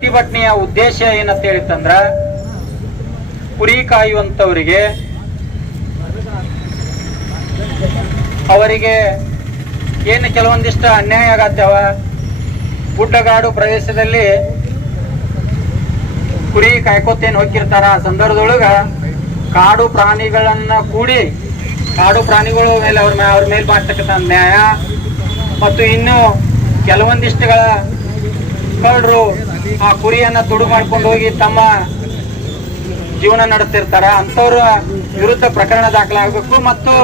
ಪ್ರತಿಭಟನೆಯ ಉದ್ದೇಶ ಏನಂತ ಹೇಳಿತ್ತಂದ್ರ ಕುರಿ ಕಾಯುವಂತವರಿಗೆ ಅವರಿಗೆ ಏನು ಕೆಲವೊಂದಿಷ್ಟ ಅನ್ಯಾಯ ಆಗತ್ತವ. ಗುಡ್ಡಗಾಡು ಪ್ರದೇಶದಲ್ಲಿ ಕುರಿ ಕಾಯ್ಕೋತೇನು ಹೋಗಿರ್ತಾರ. ಆ ಸಂದರ್ಭದೊಳಗ ಕಾಡು ಪ್ರಾಣಿಗಳನ್ನ ಕೂಡಿ ಕಾಡು ಪ್ರಾಣಿಗಳ ಮೇಲೆ ಅವ್ರ ಮೇಲೆ ಮಾಡ್ತಕ್ಕಂಥ ಅನ್ಯಾಯ ಮತ್ತು ಇನ್ನು ಕೆಲವೊಂದಿಷ್ಟುಗಳ ಕಳ್ಳರು ಆ ಕುರಿಯನ್ನ ತುಡು ಮಾಡ್ಕೊಂಡು ಹೋಗಿ ತಮ್ಮ ಜೀವನ ನಡೆಸ್ತಿರ್ತಾರ. ಅಂತವ್ರ ವಿರುದ್ಧ ಪ್ರಕರಣ ದಾಖಲಾಗಬೇಕು ಮತ್ತು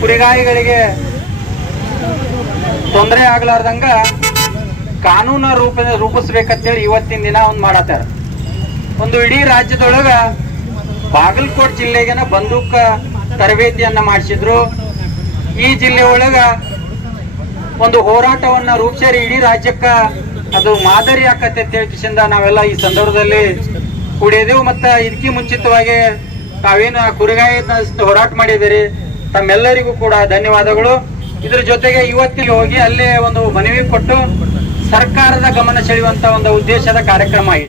ಕುರಿಗಾಯಿಗಳಿಗೆ ತೊಂದರೆ ಆಗ್ಲಾರ್ದಂಗ ಕಾನೂನ ರೂಪಿಸ್ಬೇಕಂತೇಳಿ ಇವತ್ತಿನ ದಿನ ಒಂದು ಮಾಡತ್ತಾರ. ಒಂದು ಇಡೀ ರಾಜ್ಯದೊಳಗ ಬಾಗಲಕೋಟ್ ಜಿಲ್ಲೆಗೆನ ಬಂದೂಕ ತರಬೇತಿಯನ್ನ ಮಾಡಿಸಿದ್ರು. ಈ ಜಿಲ್ಲೆ ಒಳಗ ಒಂದು ಹೋರಾಟವನ್ನ ರೂಪಿಸಿ ಇಡೀ ರಾಜ್ಯಕ್ಕ ಅದು ಮಾದರಿ ಆಕತ್ತೆ ಅಂತ ಹೇಳ್ಕಿಸಿಂದ ನಾವೆಲ್ಲ ಈ ಸಂದರ್ಭದಲ್ಲಿ ಕೂಡಿದೆವು. ಮತ್ತು ಇದಕ್ಕೆ ಮುಂಚಿತವಾಗಿ ತಾವೇನು ಕುರಿಗಾಯಿ ಹೋರಾಟ ಮಾಡಿದಿರಿ, ತಮ್ಮೆಲ್ಲರಿಗೂ ಕೂಡ ಧನ್ಯವಾದಗಳು. ಇದ್ರ ಜೊತೆಗೆ ಇವತ್ತಿಗೆ ಹೋಗಿ ಅಲ್ಲೇ ಒಂದು ಮನವಿ ಕೊಟ್ಟು ಸರ್ಕಾರದ ಗಮನ ಸೆಳೆಯುವಂತ ಒಂದು ಉದ್ದೇಶದ ಕಾರ್ಯಕ್ರಮ ಇದೆ.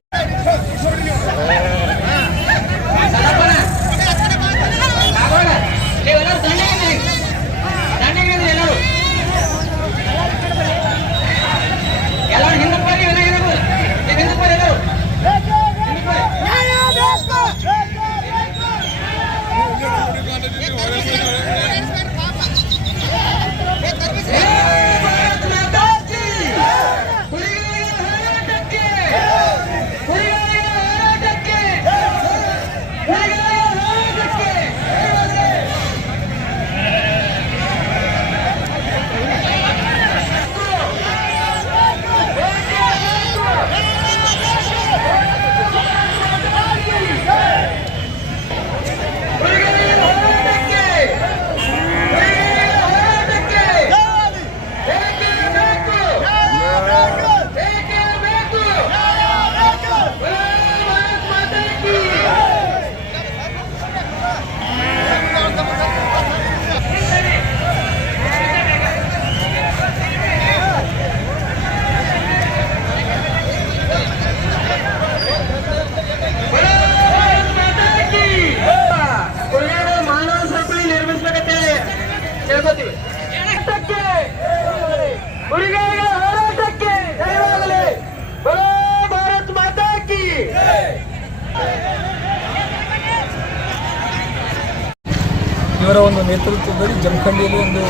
ಇವರ ಒಂದು ನೇತೃತ್ವದಲ್ಲಿ ಜಮಖಂಡಿಯಲ್ಲಿ ಒಂದು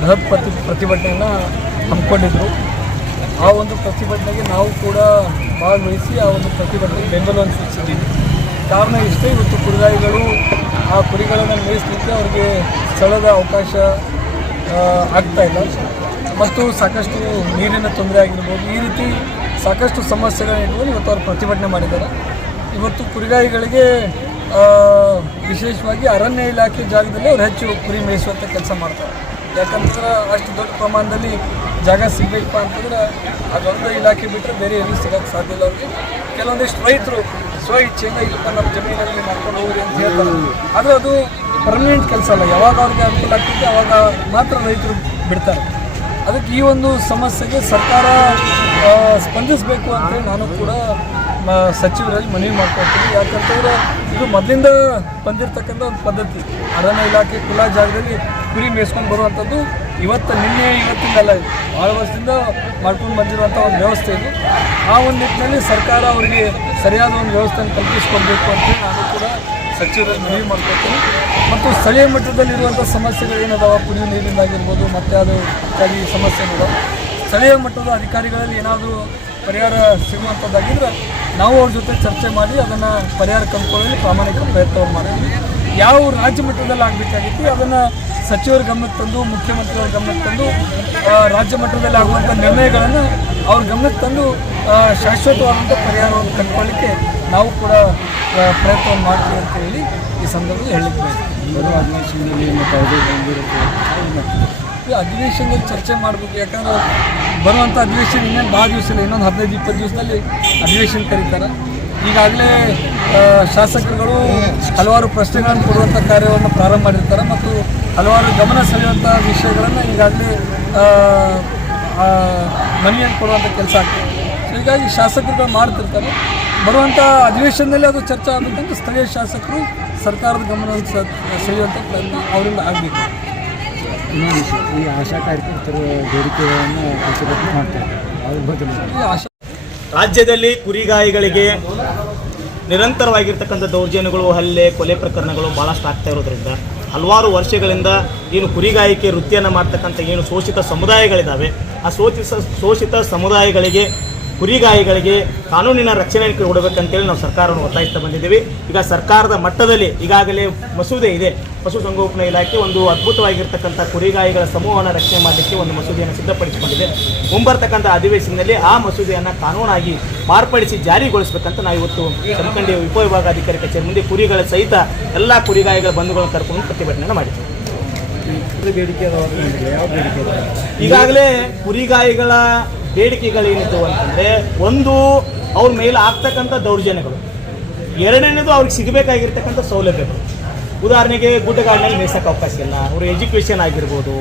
ಬೃಹತ್ ಪ್ರತಿಭಟನೆಯನ್ನು ಹಮ್ಮಿಕೊಂಡಿದ್ರು. ಆ ಒಂದು ಪ್ರತಿಭಟನೆಗೆ ನಾವು ಕೂಡ ಭಾಗವಹಿಸಿ ಆ ಒಂದು ಪ್ರತಿಭಟನೆಗೆ ಬೆಂಬಲವನ್ನು ಸೂಚಿಸಿದ್ದೀವಿ. ಕಾರಣ ಇಷ್ಟೇ, ಇವತ್ತು ಕುರಿಗಾಯಿಗಳು ಆ ಕುರಿಗಳನ್ನು ಮೇಯಿಸಲಿಕ್ಕೆ ಅವರಿಗೆ ಸ್ಥಳದ ಅವಕಾಶ ಆಗ್ತಾಯಿಲ್ಲ ಮತ್ತು ಸಾಕಷ್ಟು ನೀರಿನ ತೊಂದರೆ ಆಗಿರ್ಬೋದು. ಈ ರೀತಿ ಸಾಕಷ್ಟು ಸಮಸ್ಯೆಗಳನ್ನಿಟ್ಕೊಂಡು ಇವತ್ತು ಅವರು ಪ್ರತಿಭಟನೆ ಮಾಡಿದ್ದಾರೆ. ಇವತ್ತು ಕುರಿಗಾಯಿಗಳಿಗೆ ವಿಶೇಷವಾಗಿ ಅರಣ್ಯ ಇಲಾಖೆ ಜಾಗದಲ್ಲಿ ಅವ್ರು ಹೆಚ್ಚು ಕುರಿ ಮೇಯಿಸುವಂಥ ಕೆಲಸ ಮಾಡ್ತಾರೆ. ಯಾಕಂತಂದ್ರೆ ಅಷ್ಟು ದೊಡ್ಡ ಪ್ರಮಾಣದಲ್ಲಿ ಜಾಗ ಸಿಗಬೇಕಪ್ಪ ಅಂತಂದ್ರೆ ಅದೊಂದು ಇಲಾಖೆ ಬಿಟ್ಟರೆ ಬೇರೆ ಎಲ್ಲಿ ಸಿಗೋಕ್ಕೆ ಸಾಧ್ಯ ಇಲ್ಲ. ಅವ್ರಿಗೆ ಕೆಲವೊಂದಿಷ್ಟು ರೈತರು ಸ್ವ ಇಚ್ಛೆಯಿಂದ ಇದನ್ನು ನಮ್ಮ ಜಮೀನಲ್ಲಿ ಮಾಡ್ಕೊಂಡು ಹೋಗ್ರಿ ಅಂತ ಹೇಳ್ತಾರೆ. ಆದರೆ ಅದು ಪರ್ಮನೆಂಟ್ ಕೆಲಸ ಅಲ್ಲ. ಯಾವಾಗ ಅವ್ರಿಗೆ ಅನುಕೂಲ ಆಗ್ತಿದೆ ಆವಾಗ ಮಾತ್ರ ರೈತರು ಬಿಡ್ತಾರೆ. ಅದಕ್ಕೆ ಈ ಒಂದು ಸಮಸ್ಯೆಗೆ ಸರ್ಕಾರ ಸ್ಪಂದಿಸಬೇಕು ಅಂತೇಳಿ ನಾನು ಕೂಡ ಸಚಿವರಲ್ಲಿ ಮನವಿ ಮಾಡ್ಕೊಳ್ತೀನಿ. ಯಾಕಂತಂದ್ರೆ ಇದು ಮೊದಲಿಂದ ಬಂದಿರತಕ್ಕಂಥ ಒಂದು ಪದ್ಧತಿ. ಅರಣ್ಯ ಇಲಾಖೆ ಖುಲ್ಲಾ ಜಾಗದಲ್ಲಿ ಕುರಿ ಮೇಯಿಸ್ಕೊಂಡು ಬರುವಂಥದ್ದು ಇವತ್ತಿಂದಲ್ಲ, ಇದು ಭಾಳ ವರ್ಷದಿಂದ ಮಾಡ್ಕೊಂಡು ಬಂದಿರುವಂಥ ಒಂದು ವ್ಯವಸ್ಥೆ ಇದು. ಆ ಒಂದು ನಿಟ್ಟಿನಲ್ಲಿ ಸರ್ಕಾರ ಅವರಿಗೆ ಸರಿಯಾದ ಒಂದು ವ್ಯವಸ್ಥೆಯನ್ನು ಕಲ್ಪಿಸ್ಕೊಳ್ಬೇಕು ಅಂತೇಳಿ ನಾನು ಕೂಡ ಸಚಿವರಲ್ಲಿ ಮನವಿ ಮಾಡ್ಕೊಳ್ತೀನಿ. ಮತ್ತು ಸ್ಥಳೀಯ ಮಟ್ಟದಲ್ಲಿರುವಂಥ ಸಮಸ್ಯೆಗಳು ಏನದಾವ, ಕುಡಿಯುವ ನೀರಿಂದಾಗಿರ್ಬೋದು ಮತ್ತು ಅದು ಇತ್ಯಾದಿ ಸಮಸ್ಯೆಗಳು ಸ್ಥಳೀಯ ಮಟ್ಟದ ಅಧಿಕಾರಿಗಳಲ್ಲಿ ಏನಾದರೂ ಪರಿಹಾರ ಸಿಗುವಂಥದ್ದಾಗಿದ್ದರೆ ನಾವು ಅವ್ರ ಜೊತೆ ಚರ್ಚೆ ಮಾಡಿ ಅದನ್ನು ಪರಿಹಾರ ಕಂಡುಕೊಳ್ಳಲು ಪ್ರಾಮಾಣಿಕ ಪ್ರಯತ್ನವನ್ನು ಮಾಡಿದ್ವಿ. ಯಾವ ರಾಜ್ಯ ಮಟ್ಟದಲ್ಲಿ ಆಗಬೇಕಾಗಿತ್ತು ಅದನ್ನು ಸಚಿವರ ಗಮನಕ್ಕೆ ತಂದು, ಮುಖ್ಯಮಂತ್ರಿಯವರ ಗಮನಕ್ಕೆ ತಂದು, ರಾಜ್ಯ ಮಟ್ಟದಲ್ಲಿ ಆಗುವಂಥ ನಿರ್ಣಯಗಳನ್ನು ಅವ್ರ ಗಮನಕ್ಕೆ ತಂದು ಶಾಶ್ವತವಾದಂಥ ಪರಿಹಾರವನ್ನು ಕಂಡುಕೊಳ್ಳಿಕ್ಕೆ ನಾವು ಕೂಡ ಪ್ರಯತ್ನವನ್ನು ಮಾಡ್ತೀವಿ ಅಂತ ಹೇಳಿ ಈ ಸಂದರ್ಭದಲ್ಲಿ ಹೇಳಲಿಕ್ಕೆ ಈ ಅಧಿವೇಶನದಲ್ಲಿ ಚರ್ಚೆ ಮಾಡಬೇಕು. ಯಾಕಂದರೆ ಬರುವಂಥ ಅಧಿವೇಶನ ಇನ್ನೇನು ಭಾಳ ದಿವಸ ಇಲ್ಲ, ಇನ್ನೊಂದು 15-20 ದಿವಸದಲ್ಲಿ ಅಧಿವೇಶನ ಕರೀತಾರೆ. ಈಗಾಗಲೇ ಶಾಸಕರುಗಳು ಹಲವಾರು ಪ್ರಶ್ನೆಗಳನ್ನು ಕೊಡುವಂಥ ಕಾರ್ಯವನ್ನು ಪ್ರಾರಂಭ ಮಾಡಿರ್ತಾರೆ ಮತ್ತು ಹಲವಾರು ಗಮನ ಸೆಳೆಯುವಂಥ ವಿಷಯಗಳನ್ನು ಈಗಾಗಲೇ ಮನವಿಯನ್ನು ಕೊಡುವಂಥ ಕೆಲಸ ಆಗ್ತದೆ. ಸೊ ಈಗ ಹೀಗಾಗಿ ಶಾಸಕರುಗಳು ಮಾಡ್ತಿರ್ತಾರೆ. ಬರುವಂಥ ಅಧಿವೇಶನದಲ್ಲಿ ಅದು ಚರ್ಚೆ ಆಗಬೇಕಂದ್ರೆ ಸ್ಥಳೀಯ ಶಾಸಕರು ಸರ್ಕಾರದ ಗಮನವನ್ನು ಸೆಳೆಯುವಂಥ ಪ್ರಯತ್ನ ಅವರಿಂದ ಆಗಬೇಕು. ಇನ್ನೊಂದು ವಿಷಯ, ಈ ಆಶಾ ಕಾರ್ಯಕರ್ತರು ಬೇಡಿಕೆಗಳನ್ನು ಮಾಡ್ತಾರೆ, ಅವ್ರ ಬಗ್ಗೆ ಈ ಆಶಾ ರಾಜ್ಯದಲ್ಲಿ ಕುರಿಗಾಯಿಗಳಿಗೆ ನಿರಂತರವಾಗಿರ್ತಕ್ಕಂಥ ದೌರ್ಜನ್ಯಗಳು, ಹಲ್ಲೆ, ಕೊಲೆ ಪ್ರಕರಣಗಳು ಭಾಳಷ್ಟು ಆಗ್ತಾ ಇರೋದ್ರಿಂದ ಹಲವಾರು ವರ್ಷಗಳಿಂದ ಏನು ಕುರಿಗಾಯಿಕೆ ವೃತ್ತಿಯನ್ನು ಮಾಡ್ತಕ್ಕಂಥ ಏನು ಶೋಷಿತ ಸಮುದಾಯಗಳಿದ್ದಾವೆ, ಆ ಶೋಷಿತ ಸಮುದಾಯಗಳಿಗೆ, ಕುರಿಗಾಯಿಗಳಿಗೆ ಕಾನೂನಿನ ರಕ್ಷಣೆ ಕೊಡಬೇಕಂತೇಳಿ ನಾವು ಸರ್ಕಾರವನ್ನು ಒತ್ತಾಯಿಸ್ತಾ ಬಂದಿದ್ದೀವಿ. ಈಗ ಸರ್ಕಾರದ ಮಟ್ಟದಲ್ಲಿ ಈಗಾಗಲೇ ಮಸೂದೆ ಇದೆ. ಪಶುಸಂಗೋಪನಾ ಇಲಾಖೆ ಒಂದು ಅದ್ಭುತವಾಗಿರ್ತಕ್ಕಂಥ ಕುರಿಗಾಯಿಗಳ ಸಮೂಹವನ್ನು ರಕ್ಷಣೆ ಮಾಡಲಿಕ್ಕೆ ಒಂದು ಮಸೂದೆಯನ್ನು ಸಿದ್ಧಪಡಿಸಿಕೊಂಡಿದೆ. ಮುಂಬರ್ತಕ್ಕಂಥ ಅಧಿವೇಶನದಲ್ಲಿ ಆ ಮಸೂದೆಯನ್ನು ಕಾನೂನಾಗಿ ಮಾರ್ಪಡಿಸಿ ಜಾರಿಗೊಳಿಸಬೇಕಂತ ನಾವು ಇವತ್ತು ಜಮಖಂಡಿ ಉಪವಿಭಾಗಾಧಿಕಾರಿ ಕಚೇರಿ ಮುಂದೆ ಕುರಿಗಳ ಸಹಿತ ಎಲ್ಲ ಕುರಿಗಾಯಿಗಳ ಬಂಧುಗಳನ್ನು ಕರ್ಕೊಂಡು ಪ್ರತಿಭಟನೆ ಮಾಡಿದ್ದೀವಿ. ಬೇಡಿಕೆ ಯಾವ ಬೇಡಿಕೆ ಇದೆ? ಈಗಾಗಲೇ ಕುರಿಗಾಯಿಗಳ ಬೇಡಿಕೆಗಳೇನಿತ್ತು ಅಂತಂದರೆ, ಒಂದು ಅವ್ರ ಮೇಲೆ ಆಗ್ತಕ್ಕಂಥ ದೌರ್ಜನ್ಯಗಳು, ಎರಡನೇದು ಅವ್ರಿಗೆ ಸಿಗಬೇಕಾಗಿರ್ತಕ್ಕಂಥ ಸೌಲಭ್ಯಗಳು. ಉದಾಹರಣೆಗೆ ಗುಡ್ಡಗಾಡಿನಲ್ಲಿ ಮೇಯ್ಸೋಕ್ಕೆ ಅವಕಾಶ ಇಲ್ಲ, ಅವ್ರ ಎಜುಕೇಷನ್ ಆಗಿರ್ಬೋದು,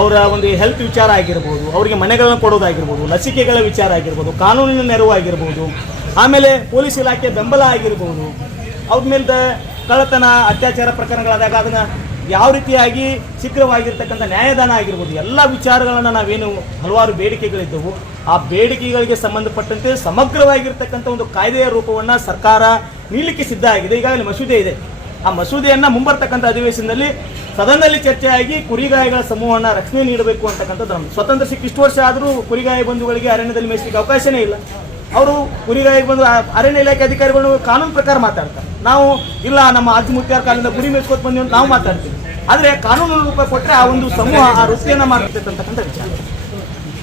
ಅವರ ಒಂದು ಹೆಲ್ತ್ ವಿಚಾರ ಆಗಿರ್ಬೋದು, ಅವರಿಗೆ ಮನೆಗಳನ್ನು ಕೊಡೋದಾಗಿರ್ಬೋದು, ಲಸಿಕೆಗಳ ವಿಚಾರ ಆಗಿರ್ಬೋದು, ಕಾನೂನಿನ ನೆರವು ಆಗಿರ್ಬೋದು, ಆಮೇಲೆ ಪೊಲೀಸ್ ಇಲಾಖೆ ಬೆಂಬಲ ಆಗಿರ್ಬೋದು, ಅವ್ರ ಮೇಲೆ ಕಳ್ಳತನ ಅತ್ಯಾಚಾರ ಪ್ರಕರಣಗಳಾದಾಗ ಅದನ್ನು ಯಾವ ರೀತಿಯಾಗಿ ಶೀಘ್ರವಾಗಿರ್ತಕ್ಕಂಥ ನ್ಯಾಯದಾನ ಆಗಿರ್ಬೋದು, ಎಲ್ಲ ವಿಚಾರಗಳನ್ನು ನಾವೇನು ಹಲವಾರು ಬೇಡಿಕೆಗಳಿದ್ದವು, ಆ ಬೇಡಿಕೆಗಳಿಗೆ ಸಂಬಂಧಪಟ್ಟಂತೆ ಸಮಗ್ರವಾಗಿರ್ತಕ್ಕಂಥ ಒಂದು ಕಾಯ್ದೆಯ ರೂಪವನ್ನು ಸರ್ಕಾರ ನೀಡಲಿಕ್ಕೆ ಸಿದ್ಧ ಆಗಿದೆ. ಈಗಾಗಲೇ ಮಸೂದೆ ಇದೆ. ಆ ಮಸೂದೆಯನ್ನು ಮುಂಬರ್ತಕ್ಕಂಥ ಅಧಿವೇಶನದಲ್ಲಿ ಸದನದಲ್ಲಿ ಚರ್ಚೆಯಾಗಿ ಕುರಿಗಾಯಿಗಳ ಸಮೂಹವನ್ನು ರಕ್ಷಣೆ ನೀಡಬೇಕು ಅಂತಕ್ಕಂಥದ್ದು ನಮ್ಮದು. ಸ್ವತಂತ್ರ ಸಿಕ್ಕ ಇಷ್ಟು ವರ್ಷ ಆದರೂ ಕುರಿಗಾಯಿ ಬಂಧುಗಳಿಗೆ ಅರಣ್ಯದಲ್ಲಿ ಮೇಯಿಸಲಿಕ್ಕೆ ಅವಕಾಶನೇ ಇಲ್ಲ. ಅವರು ಕುರಿಗಾಯಿ ಬಂದು ಅರಣ್ಯ ಇಲಾಖೆ ಅಧಿಕಾರಿಗಳು ಕಾನೂನು ಪ್ರಕಾರ ಮಾತಾಡ್ತಾರೆ. ನಾವು ಇಲ್ಲ, ನಮ್ಮ ಅಜ್ಜಿ ಮುತ್ಯಾರ ಕಾಲದಿಂದ ಕುರಿ ಮೇಯಿಸ್ಕೊತ ಬಂದೀವಿ ಅಂತ ನಾವು ಮಾತಾಡ್ತೀವಿ. ಆದರೆ ಕಾನೂನು ರೂಪ ಕೊಟ್ಟರೆ ಆ ಒಂದು ಸಮೂಹ ಆ ವೃತ್ತಿಯನ್ನು ಮಾಡ್ತಕ್ಕಂಥ ವಿಚಾರ.